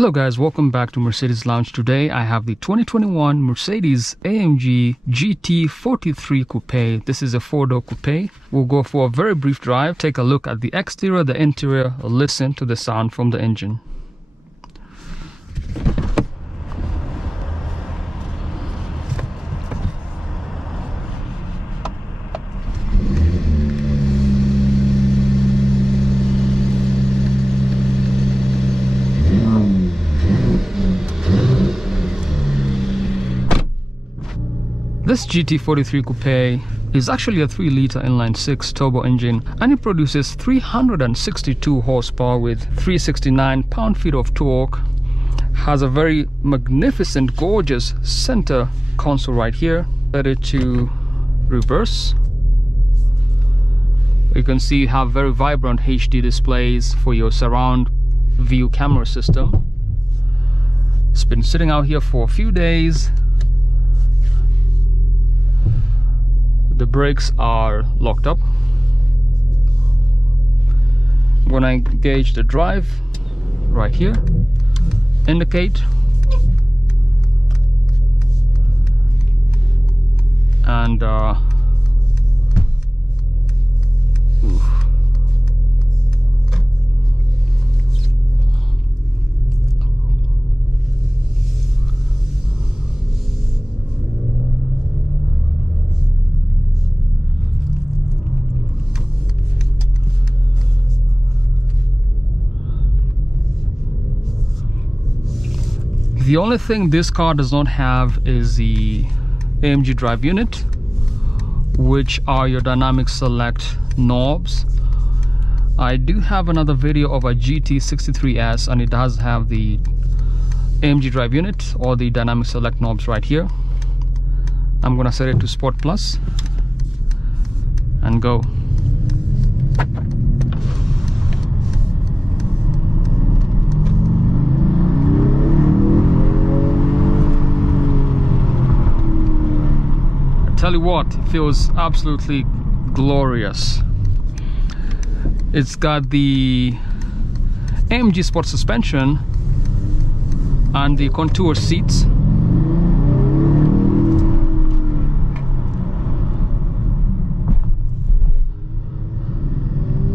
Hello guys, welcome back to Mercedes Lounge. Today I have the 2021 Mercedes AMG GT 43 Coupe. This is a 4-door coupe. We'll go for a very brief drive, take a look at the exterior, the interior, listen to the sound from the engine. This GT43 Coupe is actually a 3-liter inline-6 turbo engine, and it produces 362 horsepower with 369 pound-feet of torque. Has a very magnificent, gorgeous center console right here. Set it to reverse. You can see you have very vibrant HD displays for your surround view camera system. It's been sitting out here for a few days. The brakes are locked up. When I engage the drive right here, indicate, and the only thing this car does not have is the AMG drive unit, which are your dynamic select knobs. I do have another video of a GT63S, and it does have the AMG drive unit or the dynamic select knobs right here. I'm gonna set it to Sport Plus and go. Tell you what, it feels absolutely glorious. It's got the AMG Sport suspension and the contour seats.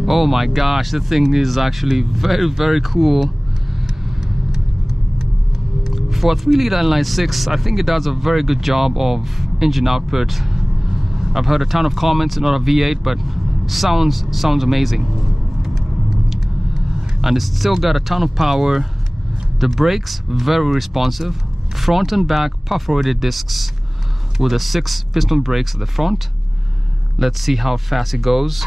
Oh my gosh, the thing is actually very cool. For a 3-liter inline-6, I think it does a very good job of engine output. I've heard a ton of comments, not a V8, but sounds amazing. And it's still got a ton of power. The brakes, very responsive. Front and back perforated discs with a 6-piston brakes at the front. Let's see how fast it goes.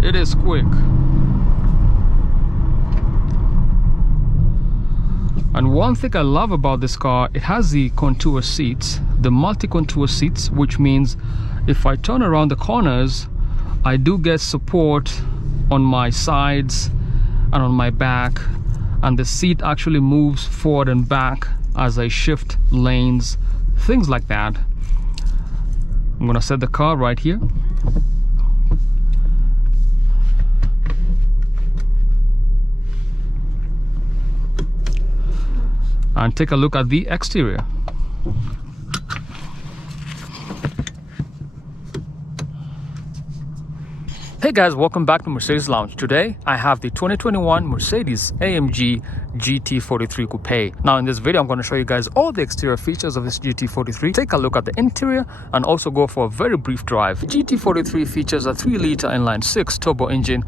It is quick. And one thing I love about this car, it has the contour seats, the multi-contour seats, which means if I turn around the corners, I do get support on my sides and on my back, and the seat actually moves forward and back as I shift lanes, things like that. I'm gonna set the car right here. And take a look at the exterior. Hey guys, welcome back to Mercedes Lounge. Today I have the 2021 Mercedes AMG GT43 Coupe. Now in this video I'm going to show you guys all the exterior features of this GT43, take a look at the interior, and also go for a very brief drive. The GT43 features a 3-liter inline-6 turbo engine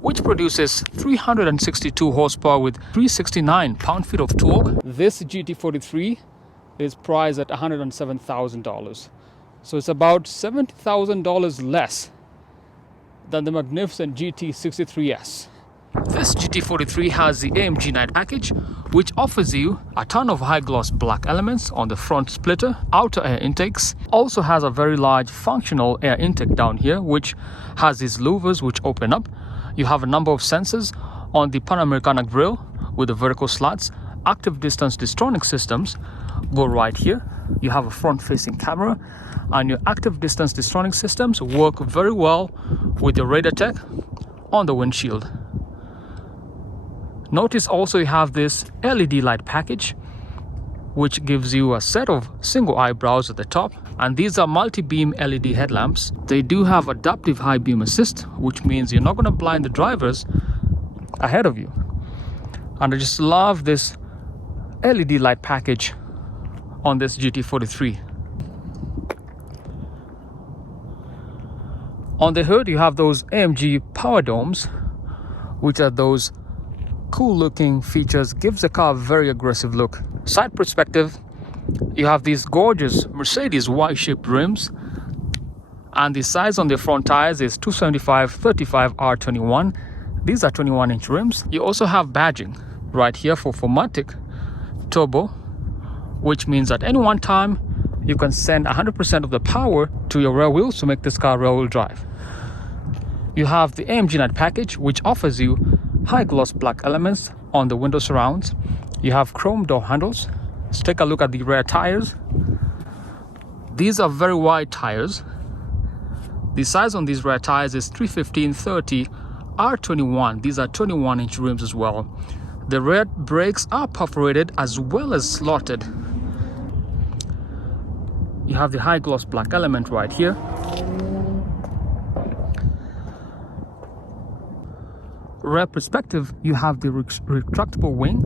which produces 362 horsepower with 369 pound-feet of torque. This GT43 is priced at $107,000. So it's about $70,000 less than the magnificent GT63S. This GT43 has the AMG Night package, which offers you a ton of high-gloss black elements on the front splitter, outer air intakes. Also has a very large functional air intake down here, which has these louvers which open up. You have a number of sensors on the Panamericana grille with the vertical slats, active distance DISTRONIC systems go right here. You have a front-facing camera, and your active distance DISTRONIC systems work very well with your radar tech on the windshield. Notice also you have this LED light package, which gives you a set of single eyebrows at the top, and these are multi-beam LED headlamps. They do have adaptive high beam assist, which means you're not going to blind the drivers ahead of you. And I just love this LED light package on this GT43. On the hood you have those AMG Power Domes, which are those cool looking features, gives the car a very aggressive look. Side perspective, you have these gorgeous Mercedes Y-shaped rims, and the size on the front tires is 275/35 R21. These are 21-inch rims. You also have badging right here for 4MATIC turbo, which means at any one time you can send 100% of the power to your rear wheels to make this car rear-wheel drive. You have the AMG Night package, which offers you high gloss black elements on the window surrounds. You have chrome door handles. Let's take a look at the rear tires. These are very wide tires. The size on these rear tires is 315/30 R21. These are 21-inch rims as well. The rear brakes are perforated as well as slotted. You have the high gloss black element right here. Rear perspective, you have the retractable wing,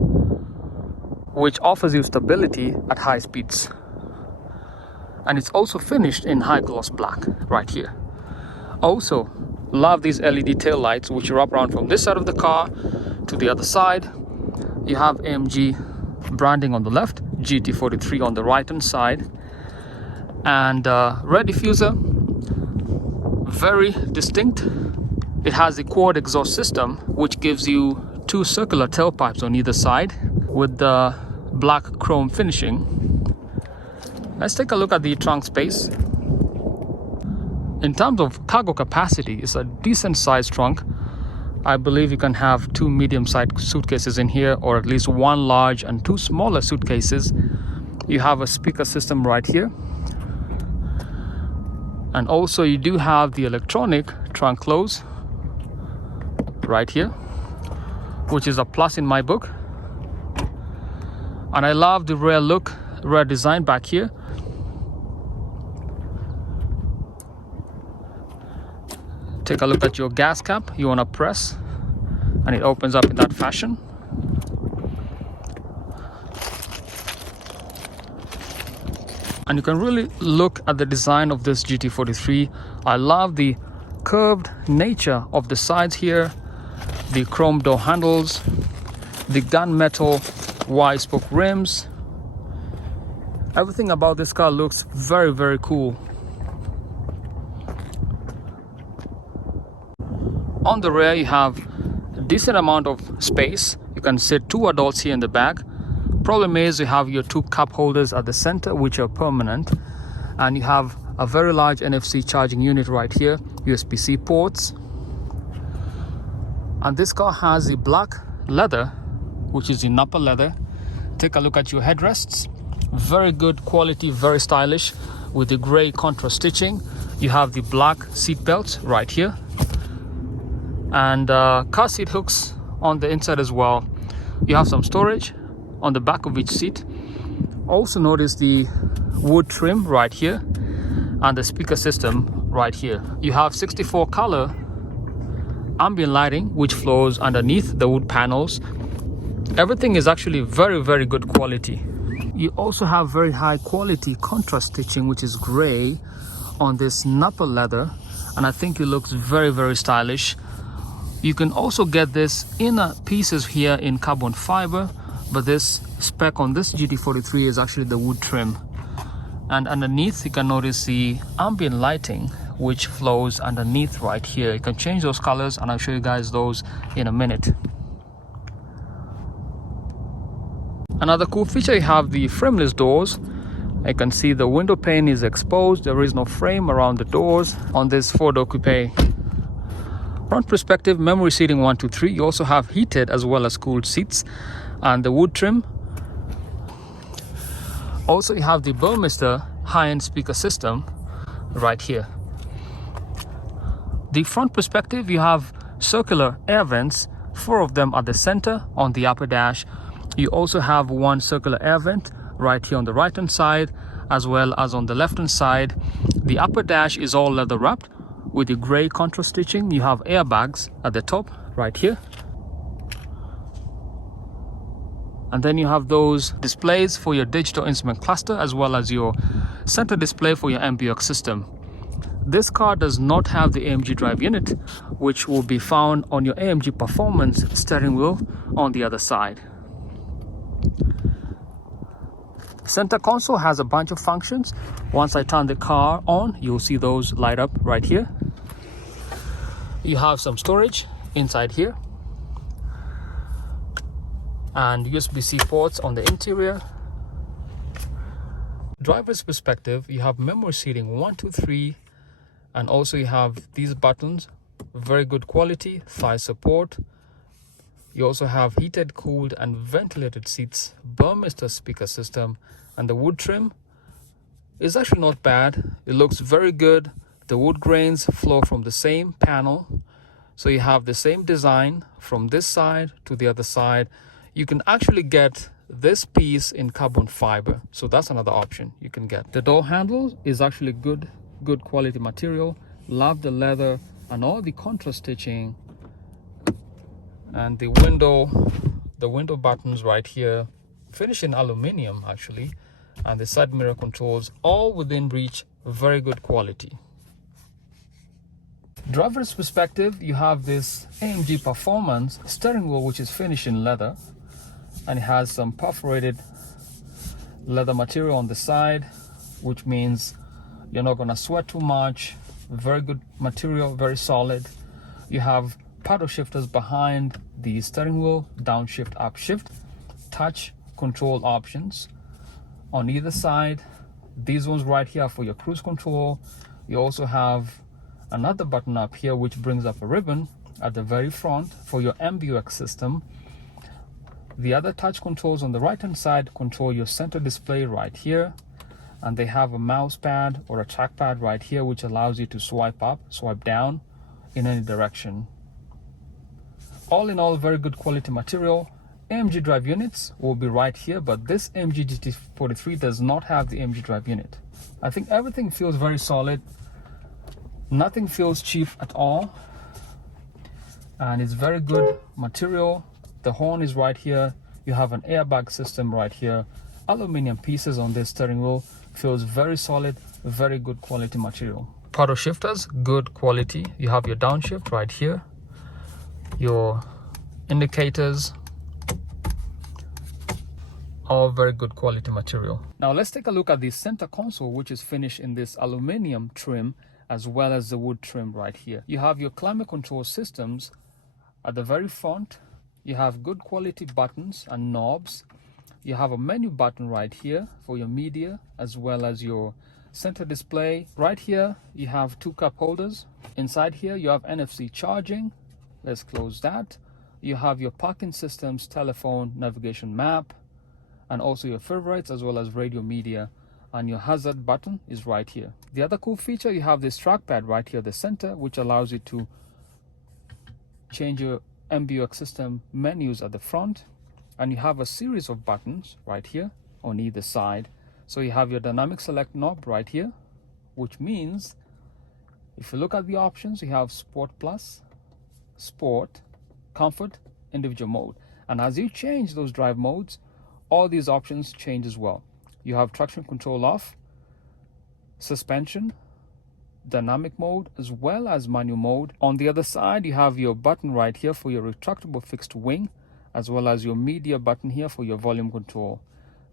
which offers you stability at high speeds, and it's also finished in high gloss black right here. Also love these LED tail lights, which wrap around from this side of the car to the other side. You have AMG branding on the left, GT43 on the right hand side, and rear diffuser, very distinct. It has a quad exhaust system, which gives you two circular tailpipes on either side with the black chrome finishing. Let's take a look at the trunk space. In terms of cargo capacity, it's a decent sized trunk. I believe you can have 2 medium-sized suitcases in here, or at least 1 large and 2 smaller suitcases. You have a speaker system right here, and also you do have the electronic trunk close right here, which is a plus in my book. And I love the rear design back here. Take a look at your gas cap. You want to press and it opens up in that fashion. And you can really look at the design of this GT43. I love the curved nature of the sides here, the chrome door handles, the gunmetal wide spoke rims. Everything about this car looks very, very cool. On the rear you have a decent amount of space. You can sit 2 adults here in the back. Problem is you have your 2 cup holders at the center, which are permanent, and you have a very large NFC charging unit right here, USB-C ports. And this car has the black leather, which is the Nappa leather. Take a look at your headrests. Very good quality, very stylish, with the gray contrast stitching. You have the black seat belts right here, and car seat hooks on the inside as well. You have some storage on the back of each seat. Also notice the wood trim right here and the speaker system right here. You have 64 color ambient lighting, which flows underneath the wood panels. Everything is actually very, very good quality. You also have very high quality contrast stitching, which is gray on this Nappa leather, and I think it looks very, very stylish. You can also get this inner pieces here in carbon fiber, but this spec on this GT43 is actually the wood trim. And underneath you can notice the ambient lighting, which flows underneath right here. You can change those colors, and I'll show you guys those in a minute. Another cool feature, you have the frameless doors. You can see the window pane is exposed. There is no frame around the doors on this 4-door coupe. Front perspective, memory seating 1, 2, 3. You also have heated as well as cooled seats, and the wood trim Also, you have the Burmester high-end speaker system right here. The front perspective, you have circular air vents, 4 of them at the center on the upper dash. You also have one circular air vent right here on the right hand side, as well as on the left hand side. The upper dash is all leather wrapped with the gray contrast stitching. You have airbags at the top right here. And then you have those displays for your digital instrument cluster, as well as your center display for your MBUX system. This car does not have the AMG drive unit, which will be found on your AMG Performance steering wheel on the other side. Center console has a bunch of functions. Once I turn the car on, you'll see those light up right here. You have some storage inside here, and USB-C ports on the interior. Driver's perspective, you have memory seating 1, 2, 3, and also you have these buttons, very good quality, thigh support. You also have heated, cooled, and ventilated seats, Burmester speaker system, and the wood trim is actually not bad. It looks very good. The wood grains flow from the same panel, so you have the same design from this side to the other side. You can actually get this piece in carbon fiber, so that's another option you can get. The door handle is actually good quality material. Love the leather and all the contrast stitching, and the window buttons right here, finished in aluminium actually, and the side mirror controls all within reach, very good quality. Driver's perspective, you have this AMG Performance steering wheel, which is finished in leather, and it has some perforated leather material on the side, which means you're not going to sweat too much. Very good material, very solid. You have paddle shifters behind the steering wheel, downshift, upshift, touch control options on either side. These ones right here are for your cruise control. You also have another button up here which brings up a ribbon at the very front for your MBUX system. The other touch controls on the right hand side control your center display right here, and they have a mouse pad or a trackpad right here which allows you to swipe up, swipe down in any direction. All in all, very good quality material. AMG drive units will be right here, but this AMG GT43 does not have the AMG drive unit. I think everything feels very solid. Nothing feels cheap at all, and it's very good material. The horn is right here. You have an airbag system right here. Aluminum pieces on this steering wheel. Feels very solid, very good quality material. Paddle shifters, good quality. You have your downshift right here. Your indicators, all very good quality material. Now let's take a look at the center console, which is finished in this aluminum trim as well as the wood trim right here. You have your climate control systems at the very front. You have good quality buttons and knobs. You have a menu button right here for your media as well as your center display. Right here you have 2 cup holders. Inside here you have NFC charging. Let's close that. You have your parking systems, telephone, navigation map, and also your favorites as well as radio media, and your hazard button is right here. The other cool feature, you have this trackpad right here at the center, which allows you to change your MBUX system menus at the front, and you have a series of buttons right here on either side. So you have your dynamic select knob right here, which means if you look at the options, you have Sport Plus, Sport, Comfort, Individual mode, and as you change those drive modes, all these options change as well. You have traction control off, suspension, dynamic mode, as well as manual mode. On the other side, you have your button right here for your retractable fixed wing, as well as your media button here for your volume control.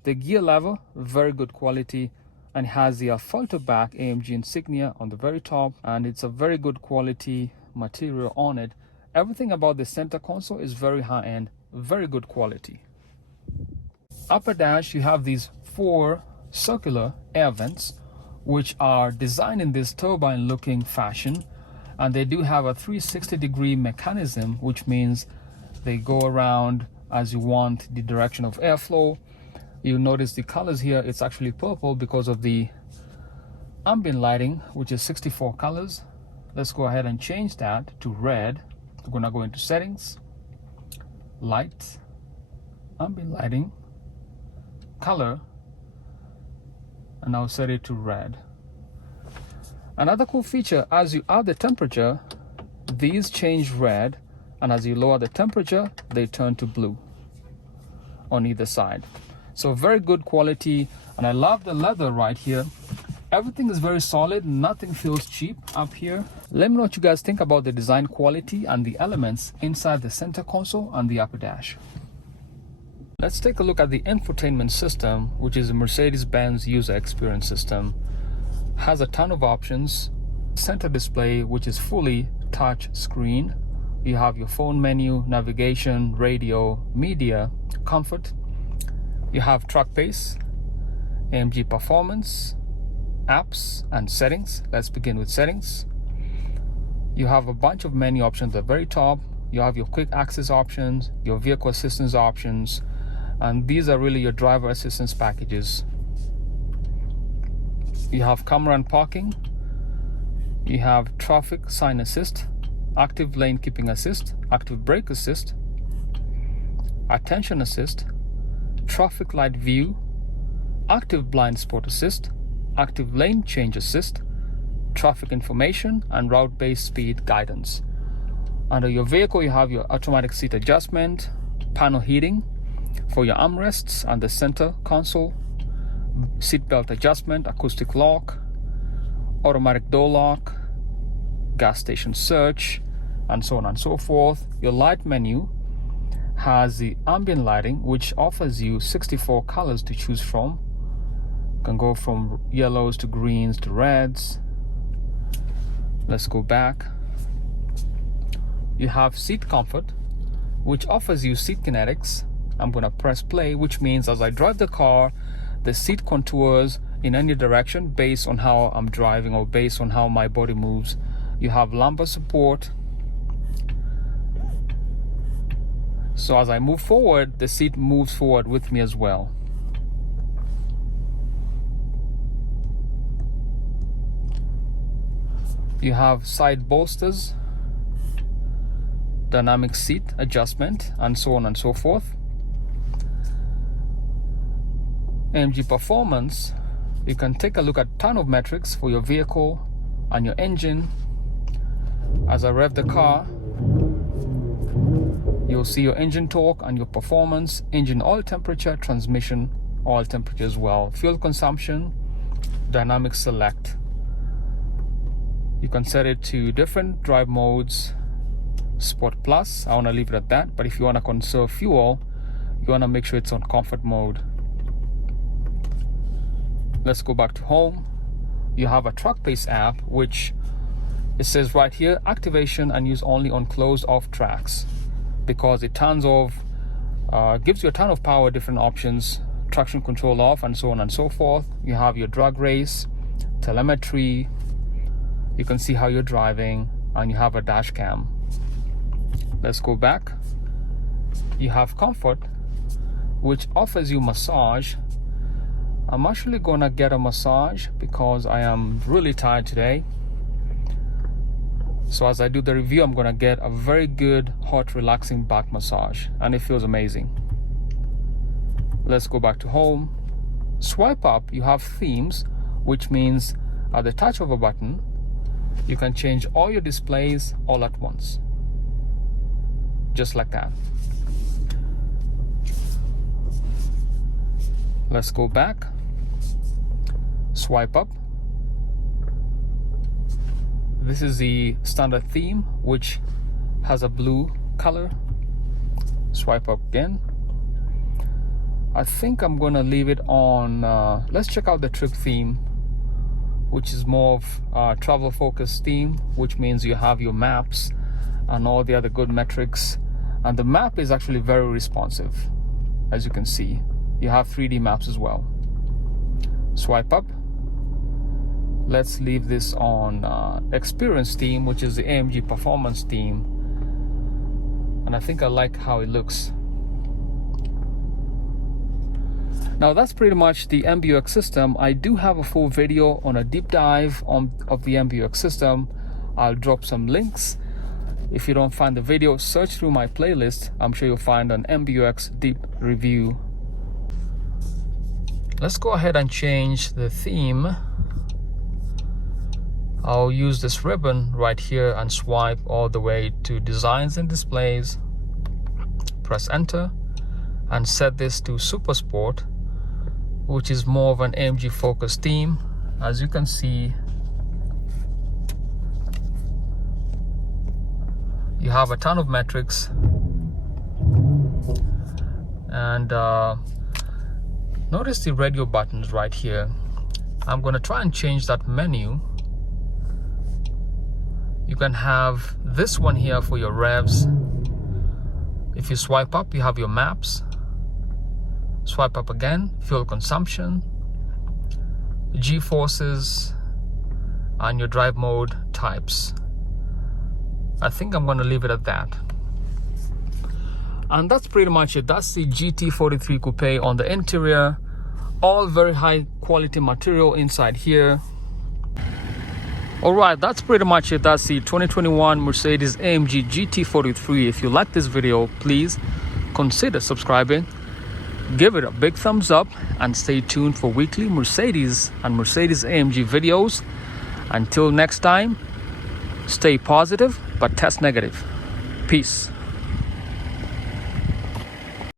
The gear lever, very good quality, and has the Falter back AMG insignia on the very top, and it's a very good quality material on it. Everything about the center console is very high-end, very good quality. Upper dash, you have these 4 circular air vents which are designed in this turbine looking fashion, and they do have a 360-degree mechanism, which means they go around as you want the direction of airflow. You notice the colors here, it's actually purple because of the ambient lighting, which is 64 colors. Let's go ahead and change that to red. We're gonna go into settings, light, ambient lighting, color, and I'll set it to red. Another cool feature, as you add the temperature, these change red, and as you lower the temperature, they turn to blue on either side. So very good quality, and I love the leather right here. Everything is very solid, nothing feels cheap up here. Let me know what you guys think about the design quality and the elements inside the center console and the upper dash. Let's take a look at the infotainment system, which is a Mercedes-Benz user experience system. Has a ton of options. Center display, which is fully touch screen. You have your phone menu, navigation, radio, media, comfort. You have track pace, AMG Performance, apps, and settings. Let's begin with settings. You have a bunch of menu options at the very top. You have your quick access options, your vehicle assistance options, and these are really your driver assistance packages. You have camera and parking. You have traffic sign assist, active lane keeping assist, active brake assist, attention assist, traffic light view, active blind spot assist, active lane change assist, traffic information, and route-based speed guidance. Under your vehicle, you have your automatic seat adjustment, panel heating for your armrests and the center console, seat belt adjustment, acoustic lock, automatic door lock, gas station search, and so on and so forth. Your light menu has the ambient lighting, which offers you 64 colors to choose from. You can go from yellows to greens to reds. Let's go back. You have seat comfort, which offers you seat kinetics. I'm gonna press play, which means as I drive the car, the seat contours in any direction based on how I'm driving or based on how my body moves. You have lumbar support. So as I move forward, the seat moves forward with me as well. You have side bolsters, dynamic seat adjustment, and so on and so forth. AMG Performance, you can take a look at a ton of metrics for your vehicle and your engine. As I rev the car, you'll see your engine torque and your performance, engine oil temperature, transmission oil temperature as well, fuel consumption, dynamic select. You can set it to different drive modes, Sport Plus, I want to leave it at that, but if you want to conserve fuel, you want to make sure it's on comfort mode. Let's go back to home. You have a track pace app, which it says right here, activation and use only on closed off tracks, because it turns off, gives you a ton of power, different options, traction control off, and so on and so forth. You have your drag race, telemetry, you can see how you're driving, and you have a dash cam. Let's go back. You have comfort, which offers you massage. I'm actually gonna get a massage because I am really tired today. So as I do the review, I'm gonna get a very good, hot, relaxing back massage, and it feels amazing. Let's go back to home. Swipe up, you have themes, which means at the touch of a button, you can change all your displays all at once. Just like that. Let's go back. Swipe up. This is the standard theme, which has a blue color. Swipe up again. I think I'm gonna leave it on, let's check out the trip theme, which is more of travel focused theme, which means you have your maps and all the other good metrics. And the map is actually very responsive, as you can see. You have 3D maps as well. Swipe up. Let's leave this on experience theme, which is the AMG Performance theme. And I think I like how it looks. Now that's pretty much the MBUX system. I do have a full video on a deep dive of the MBUX system. I'll drop some links. If you don't find the video, search through my playlist. I'm sure you'll find an MBUX deep review. Let's go ahead and change the theme. I'll use this ribbon right here and swipe all the way to designs and displays. Press enter and set this to SuperSport, which is more of an AMG focused theme. As you can see, you have a ton of metrics, and notice the radio buttons right here. I'm going to try and change that menu. You can have this one here for your revs. If you swipe up, you have your maps. Swipe up again, fuel consumption, G-forces, and your drive mode types. I think I'm going to leave it at that. And that's pretty much it. That's the GT43 Coupe on the interior. All very high quality material inside here. Alright, that's pretty much it. That's the 2021 Mercedes AMG GT43. If you like this video, please consider subscribing. Give it a big thumbs up and stay tuned for weekly Mercedes and Mercedes AMG videos. Until next time, stay positive but test negative. Peace.